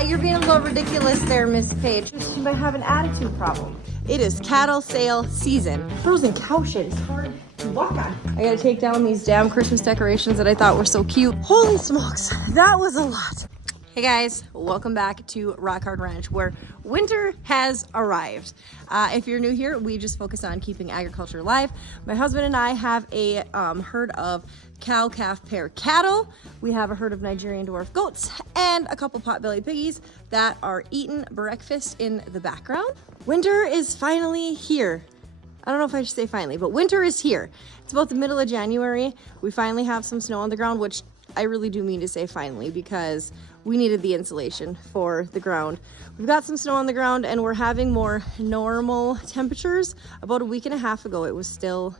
You're being a little ridiculous there, Miss Page. She might have an attitude problem. It is cattle sale season. Frozen cow shit is hard to walk on. I gotta take down these damn Christmas decorations that I thought were so cute. Holy smokes, that was a lot. Hey guys, welcome back to Rock Hard Ranch, where winter has arrived. If you're new here, we just focus on keeping agriculture alive. My husband and I have a herd of cow, calf, pair cattle. We have a herd of Nigerian dwarf goats and a couple potbelly piggies that are eating breakfast in the background. Winter is finally here. I don't know if I should say finally, but winter is here. It's about the middle of January. We finally have some snow on the ground, which I really do mean to say finally, because we needed the insulation for the ground. We've got some snow on the ground and we're having more normal temperatures. About a week and a half ago, it was still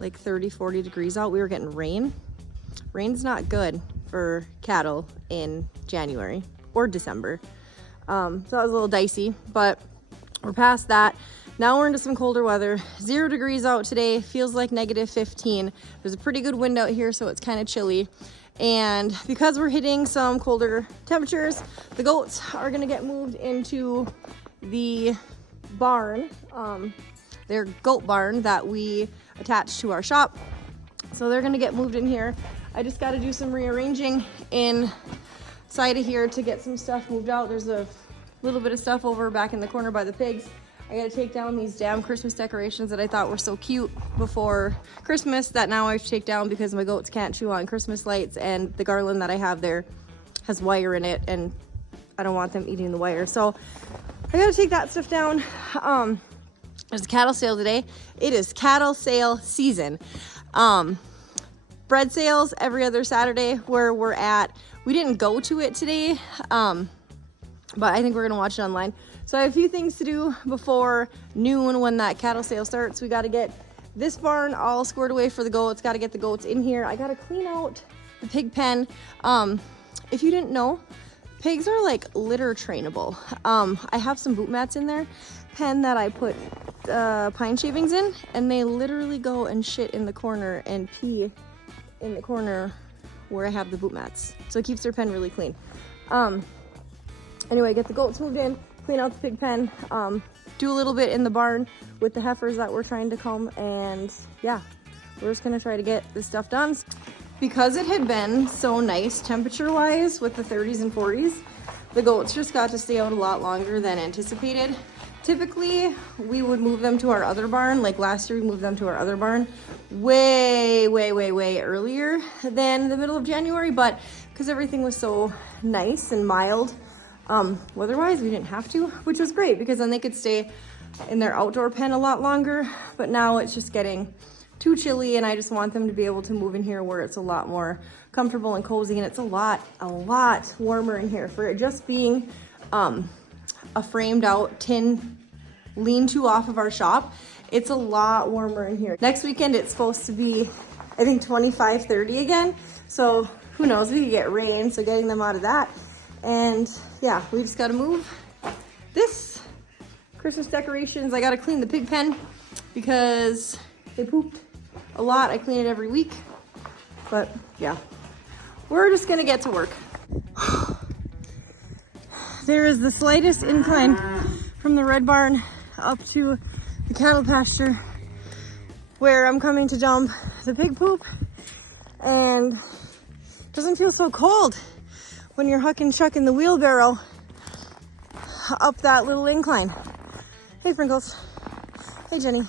like 30, 40 degrees out. We were getting rain. Rain's not good for cattle in January or December. So that was a little dicey, but we're past that. Now we're into some colder weather. 0 degrees out today, feels like -15. There's a pretty good wind out here, so it's kind of chilly. And because we're hitting some colder temperatures, the goats are gonna get moved into the barn, their goat barn that we attached to our shop. So they're gonna get moved in here. I just gotta do some rearranging inside of here to get some stuff moved out. There's a little bit of stuff over back in the corner by the pigs. I gotta take down these damn Christmas decorations that I thought were so cute before Christmas that now I have to take down because my goats can't chew on Christmas lights, and the garland that I have there has wire in it and I don't want them eating the wire. So I gotta take that stuff down. There's a cattle sale today. It is cattle sale season. Bread sales every other Saturday where we're at. We didn't go to it today, but I think we're gonna watch it online. So I have a few things to do before noon when that cattle sale starts. We gotta get this barn all squared away for the goats, gotta get the goats in here. I gotta clean out the pig pen. If you didn't know, pigs are like litter trainable. I have some boot mats in there, pen that I put pine shavings in, and they literally go and shit in the corner and pee in the corner where I have the boot mats. So it keeps their pen really clean. Anyway, get the goats moved in, clean out the pig pen, do a little bit in the barn with the heifers that we're trying to comb, and yeah, we're just gonna try to get this stuff done. Because it had been so nice temperature-wise with the 30s and 40s, the goats just got to stay out a lot longer than anticipated. Typically, we would move them to our other barn. Like last year, we moved them to our other barn way earlier than the middle of January, but because everything was so nice and mild, weather-wise, we didn't have to, which was great because then they could stay in their outdoor pen a lot longer. But now it's just getting too chilly, and I just want them to be able to move in here where it's a lot more comfortable and cozy, and it's a lot warmer in here for it just being a framed out tin lean-to off of our shop. It's a lot warmer in here. Next weekend it's supposed to be, I think, 25, 30 again, so who knows, we could get rain, so getting them out of that. And yeah, we just gotta move this Christmas decorations. I gotta clean the pig pen because they pooped a lot. I clean it every week, but yeah, we're just gonna get to work. There is the slightest incline from the red barn up to the cattle pasture where I'm coming to dump the pig poop, and it doesn't feel so cold when you're hucking chucking the wheelbarrow up that little incline. Hey Sprinkles. Hey Jenny.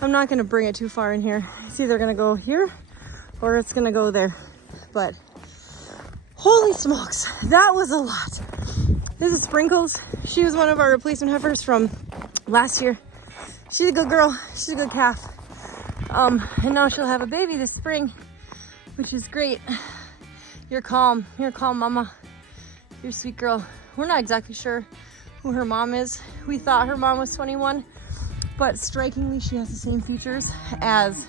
I'm not gonna bring it too far in here. It's either gonna go here or it's gonna go there. But holy smokes, that was a lot. This is Sprinkles. She was one of our replacement heifers from last year. She's a good girl, she's a good calf. And now she'll have a baby this spring, which is great. You're calm mama. You're a sweet girl. We're not exactly sure who her mom is. We thought her mom was 21, but strikingly she has the same features as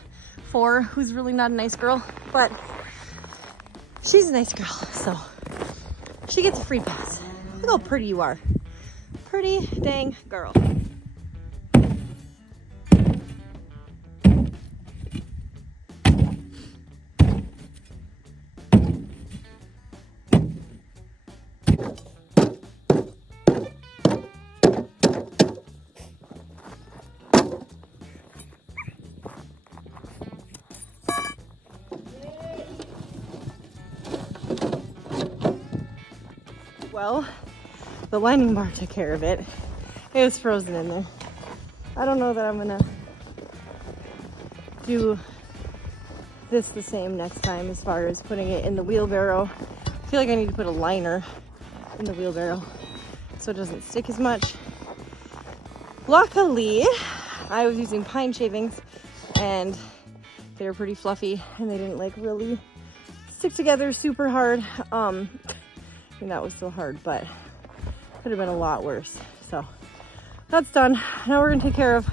4, who's really not a nice girl, but she's a nice girl, so she gets a free pass. Look how pretty you are. Pretty dang girl. Well, the lining bar took care of it. It was frozen in there. I don't know that I'm gonna do this the same next time as far as putting it in the wheelbarrow. I feel like I need to put a liner in the wheelbarrow so it doesn't stick as much. Luckily, I was using pine shavings and they were pretty fluffy and they didn't like really stick together super hard. I mean, that was still hard, but could have been a lot worse. So that's done. Now we're gonna take care of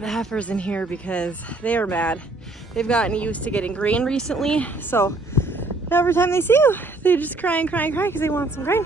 the heifers in here because they are mad. They've gotten used to getting grain recently, so every time they see you, they just cry and cry and cry because they want some grain.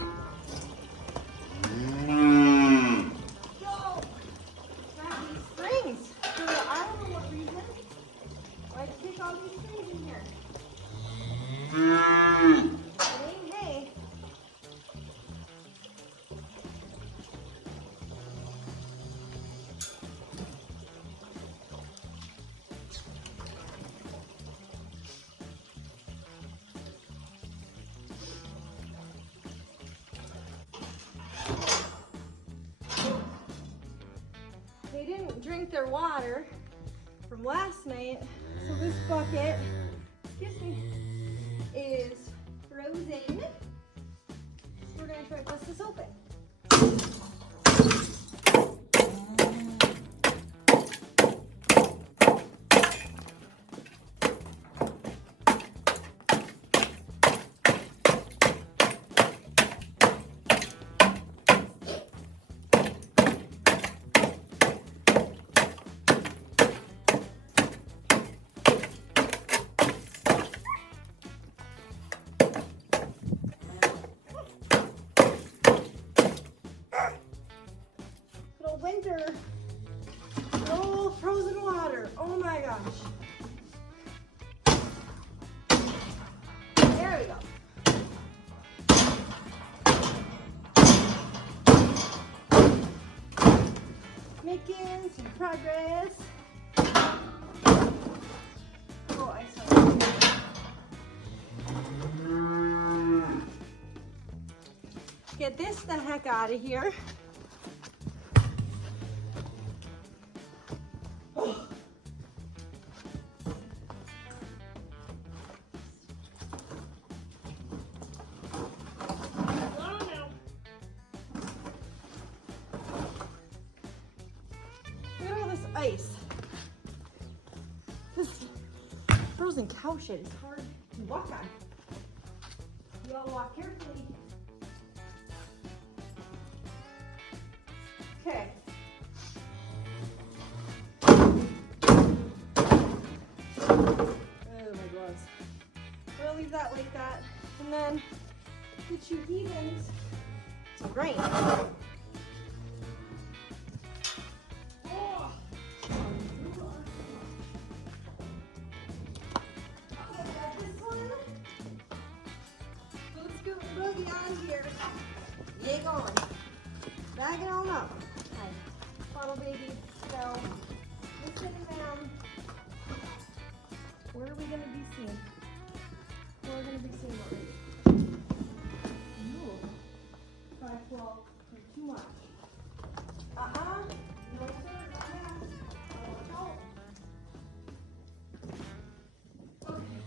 They didn't drink their water from last night, so this bucket, excuse me, is frozen. So we're gonna try to bust this open. Winter. Oh, frozen water. Oh my gosh. There we go. Making some progress. Oh, I saw that. Get this the heck out of here. Ice. This frozen cow shit is hard to walk on. You all walk carefully. Okay. Oh, my gloves. We're gonna leave that like that, and then the two heathens some grain. Yay, going. Bag it all up. Hi. Bottle baby. So, listen down. Where are we going to be seen? We're going to be seen already. No. 512. Too much. No, sir. No. Okay.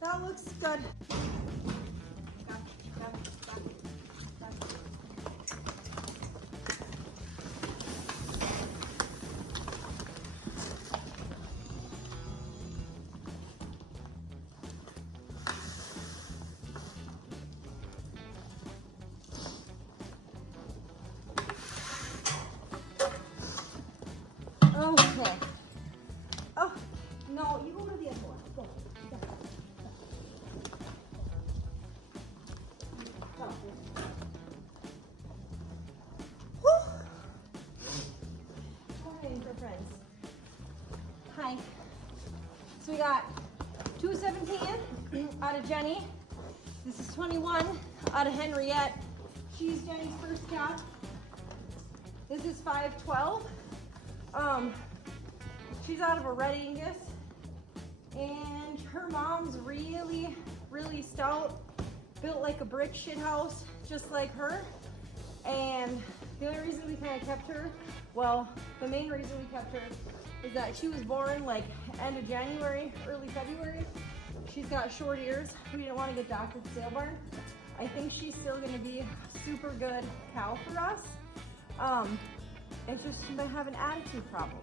That looks good. Okay. Oh, no, you go to the other one. Go. Friends. Hi. So we got 217 out of Jenny. This is 21 out of Henriette. She's Jenny's first cat. This is 512. She's out of a Red Angus, and her mom's really, really stout, built like a brick shit house, just like her. And the only reason we kind of kept her, well, the main reason we kept her is that she was born like end of January, early February. She's got short ears. We didn't want to get Dr. Sale Barn. I think she's still going to be a super good cow for us. It's just she might have an attitude problem.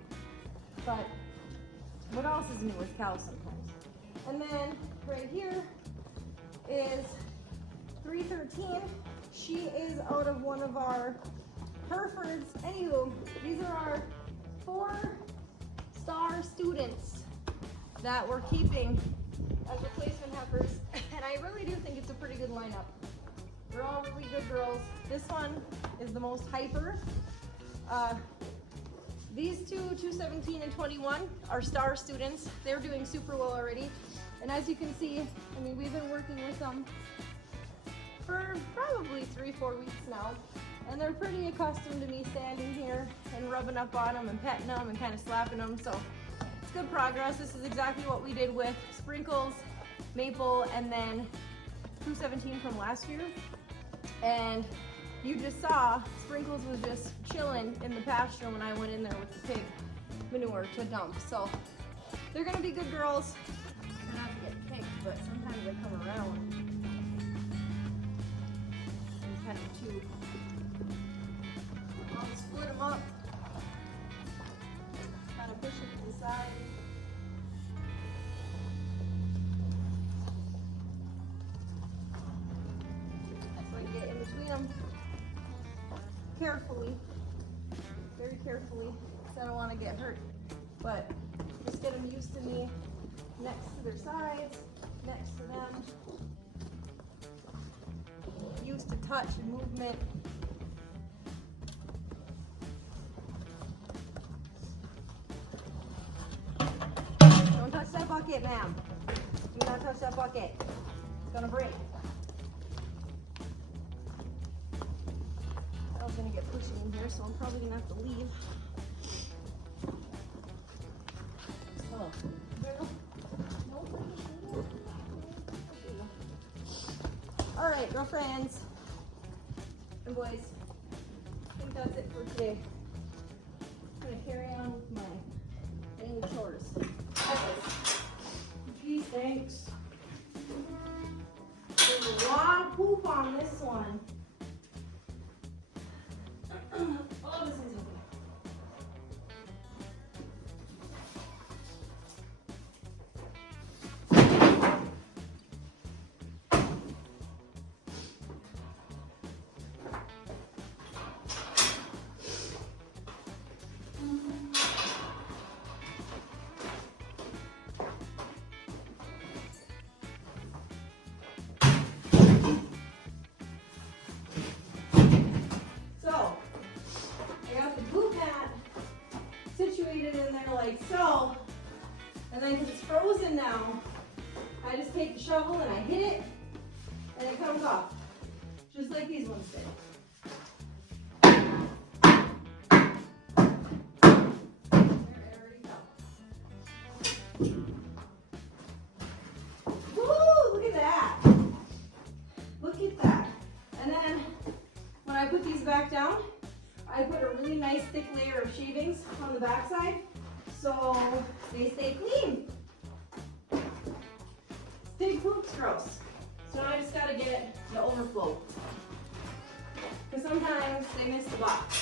But what else is new with cows sometimes? And then right here is 313. She is out of one of our Herefords. Anywho, these are our 4-star students that we're keeping as replacement heifers. And I really do think it's a pretty good lineup. They're all really good girls. This one is the most hyper. These two, 217 and 21, are star students. They're doing super well already. And as you can see, I mean, we've been working with them for probably 3-4 weeks now. And they're pretty accustomed to me standing here and rubbing up on them and petting them and kind of slapping them. So it's good progress. This is exactly what we did with Sprinkles, Maple, and then 217 from last year. And you just saw Sprinkles was just chilling in the pasture when I went in there with the pig manure to dump. So they're gonna be good girls. They're not to get picked, but sometimes they come around. And kind of chew. I'll split them up. Kind of push it to the side. Get in between them carefully, very carefully, because I don't want to get hurt. But just get them used to me next to their sides, next to them, used to touch and movement. Don't touch that bucket, ma'am. Do not touch that bucket. It's gonna break. I was gonna get pushing in here, so I'm probably gonna have to leave. Oh. All right, girlfriends and boys, I think that's it for today. I'm gonna carry on with my daily chores. Geez, thanks. There's a lot of poop on this one. Oh, this is okay. Situated in there like so, and then because it's frozen now, I just take the shovel and I hit it, and it comes off, just like these ones did. There it already fell. Woo! Look at that! Look at that! And then when I put these back down, I put a really nice thick layer of shavings on the backside so they stay clean. Stay poop's gross. So now I just gotta get the overflow. Because sometimes they miss the box.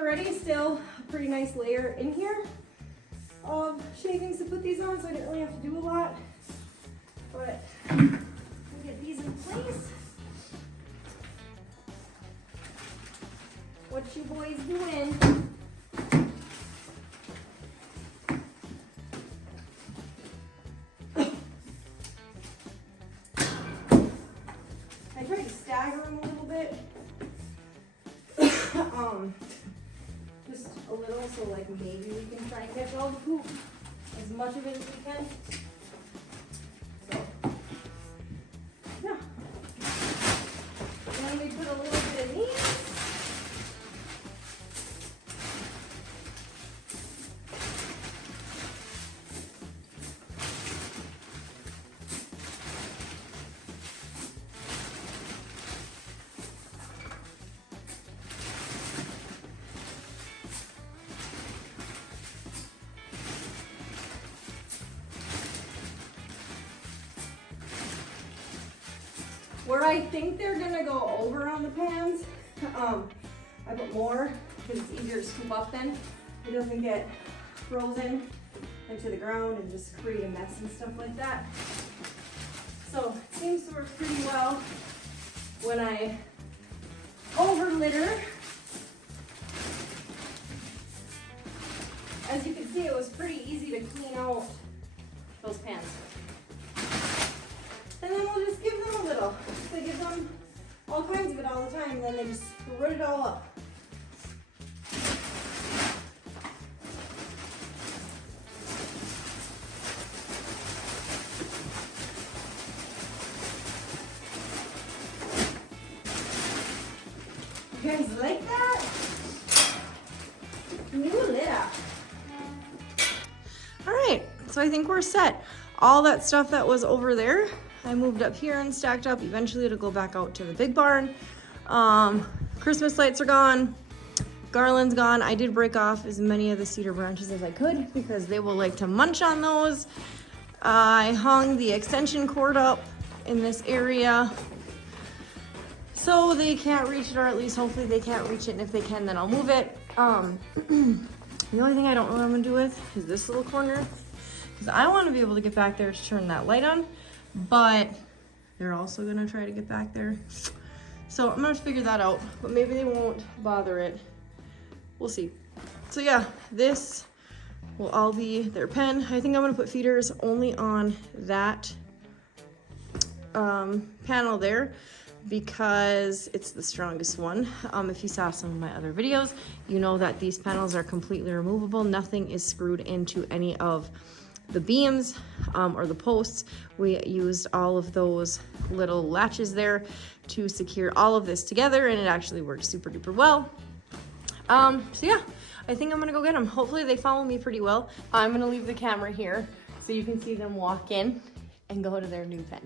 already still a pretty nice layer in here of shavings to put these on, so I didn't really have to do a lot. But we'll get these in place. What you boys doing? I tried to stagger them a little bit. Just a little, so like maybe we can try and catch all the poop, as much of it as we can. So, yeah. And then we put a little bit of these. Where I think they're gonna go over on the pans, I put more because it's easier to scoop up then. It doesn't get frozen into the ground and just create a mess and stuff like that. So it seems to work pretty well when I over litter. As you can see, it was pretty easy to clean out those pans. And then we'll just give them a little. They give them all kinds of it all the time, and then they just root it all up. You guys like that? New litter. All right, so I think we're set. All that stuff that was over there, I moved up here and stacked up. Eventually it'll go back out to the big barn. Christmas lights are gone. Garland's gone. I did break off as many of the cedar branches as I could because they will like to munch on those. I hung the extension cord up in this area so they can't reach it, or at least hopefully they can't reach it, and if they can, then I'll move it. The only thing I don't know what I'm gonna do with is this little corner, because I want to be able to get back there to turn that light on, but they're also gonna try to get back there. So I'm gonna figure that out, but maybe they won't bother it. We'll see. So yeah, this will all be their pen. I think I'm gonna put feeders only on that panel there because it's the strongest one. If you saw some of my other videos, you know that these panels are completely removable. Nothing is screwed into any of the beams or the posts. We used all of those little latches there to secure all of this together, and it actually works super duper well. So yeah, I think I'm gonna go get them. Hopefully they follow me pretty well. I'm gonna leave the camera here so you can see them walk in and go to their new pen.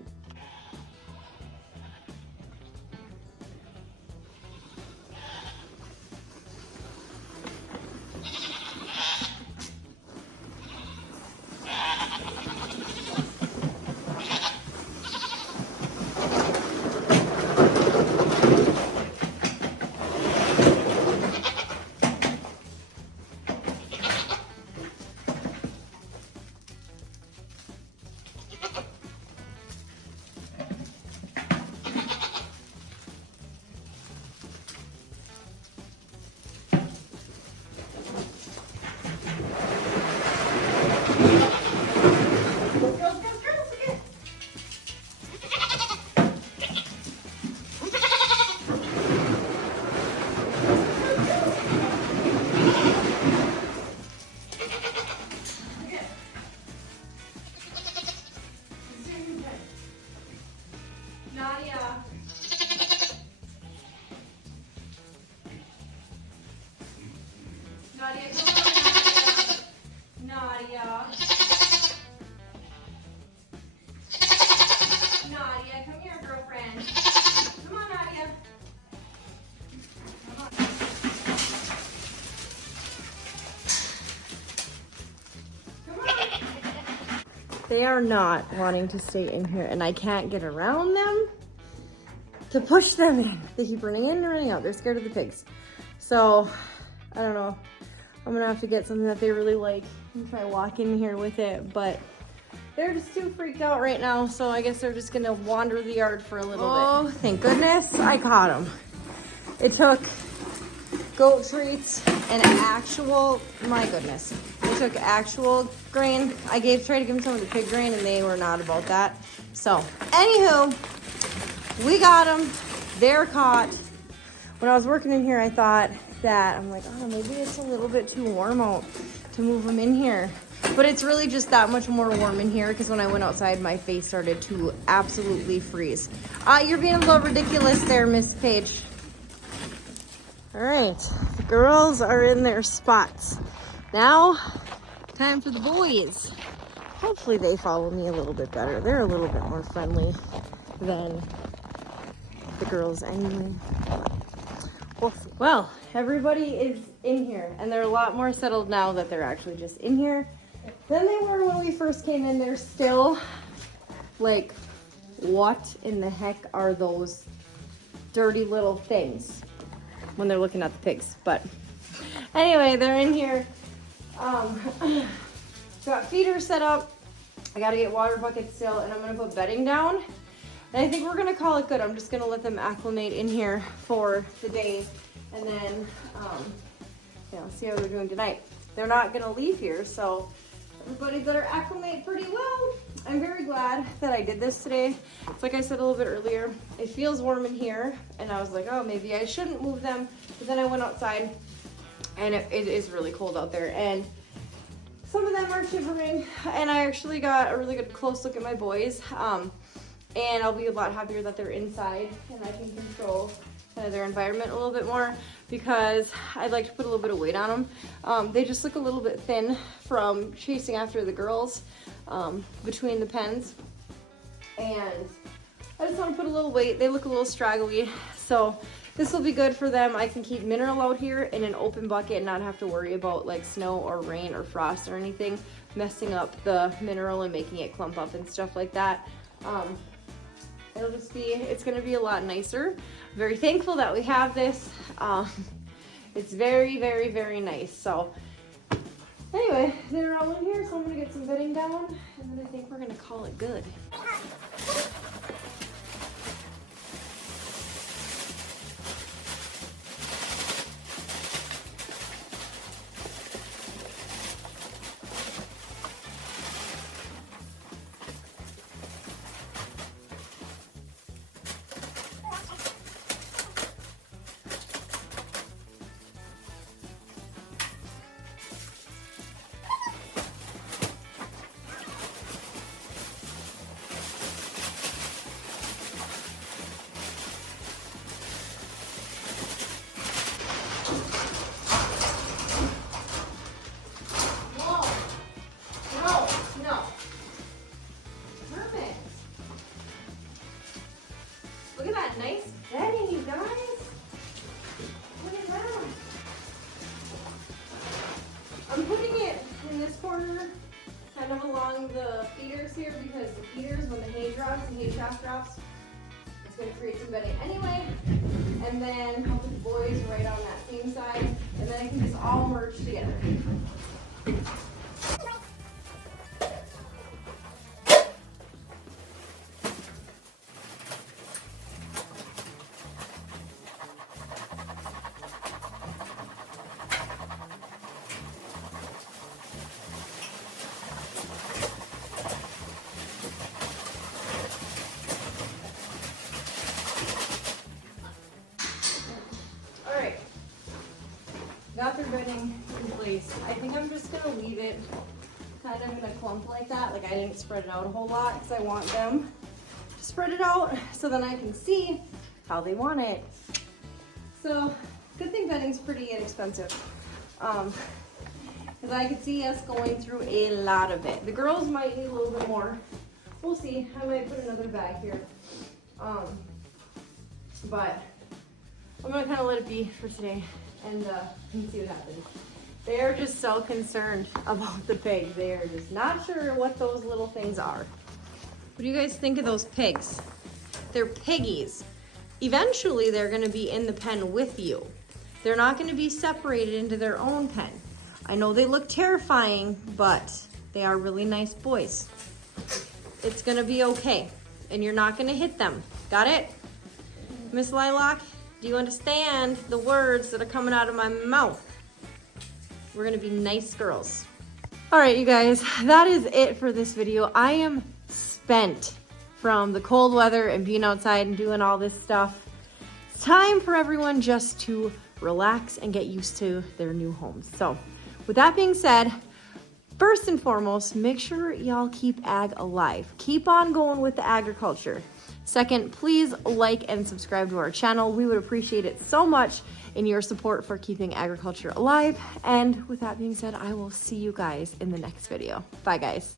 They are not wanting to stay in here, and I can't get around them to push them in. They keep running in and running out. They're scared of the pigs. So I don't know. I'm gonna have to get something that they really like and try walking in here with it, but they're just too freaked out right now, so I guess they're just gonna wander the yard for a little bit. Oh, thank goodness I caught them. It took goat treats and actual, my goodness. It took actual grain. I tried to give them some of the pig grain and they were not about that. So, anywho, we got them. They're caught. When I was working in here, I thought that, I'm like, oh, maybe it's a little bit too warm out to move them in here. But it's really just that much more warm in here because when I went outside, my face started to absolutely freeze. You're being a little ridiculous there, Miss Paige. All right, the girls are in their spots. Now, time for the boys. Hopefully they follow me a little bit better. They're a little bit more friendly than the girls anyway. We'll see. Well, everybody is in here and they're a lot more settled now that they're actually just in here than they were when we first came in. They're still like, what in the heck are those dirty little things when they're looking at the pigs? But anyway, they're in here. Got feeders set up. I gotta get water buckets still, and I'm gonna put bedding down. And I think we're gonna call it good. I'm just gonna let them acclimate in here for the day, and then see how they're doing tonight. They're not gonna leave here, so everybody better acclimate pretty well. I'm very glad that I did this today. It's like I said a little bit earlier, it feels warm in here, and I was like, oh, maybe I shouldn't move them. But then I went outside, and it is really cold out there, and some of them are shivering, and I actually got a really good close look at my boys, and I'll be a lot happier that they're inside, and I can control their environment a little bit more, because I'd like to put a little bit of weight on them. They just look a little bit thin from chasing after the girls between the pens, and I just want to put a little weight. They look a little straggly, so this will be good for them. I can keep mineral out here in an open bucket and not have to worry about like snow or rain or frost or anything messing up the mineral and making it clump up and stuff like that. It's gonna be a lot nicer. I'm very thankful that we have this. It's very, very, very nice. So anyway, they're all in here, so I'm gonna get some bedding down, and then I think we're gonna call it good. Look at that nice bedding, you guys. Look at that. I'm putting it in this corner, kind of along the feeders here, because the feeders, when the hay drops, the hay shaft drops, it's going to create some bedding anyway. And then I'll put the boys right on that same side, and then I can just all merge together. Got their bedding in place. I think I'm just gonna leave it kind of in a clump like that. Like, I didn't spread it out a whole lot because I want them to spread it out so then I can see how they want it. So, good thing bedding's pretty inexpensive. Because I could see us going through a lot of it. The girls might need a little bit more. We'll see. I might put another bag here. But I'm gonna kind of let it be for today. And see what happens. They are just so concerned about the pigs. They are just not sure what those little things are. What do you guys think of those pigs? They're piggies. Eventually, they're gonna be in the pen with you. They're not gonna be separated into their own pen. I know they look terrifying, but they are really nice boys. It's gonna be okay, and you're not gonna hit them. Got it? Miss Lilac, do you understand the words that are coming out of my mouth? We're gonna be nice girls. All right, you guys, that is it for this video. I am spent from the cold weather and being outside and doing all this stuff. It's time for everyone just to relax and get used to their new homes. So with that being said, first and foremost, make sure y'all keep ag alive. Keep on going with the agriculture. Second, please like and subscribe to our channel. We would appreciate it so much in your support for keeping agriculture alive. And with that being said, I will see you guys in the next video. Bye, guys.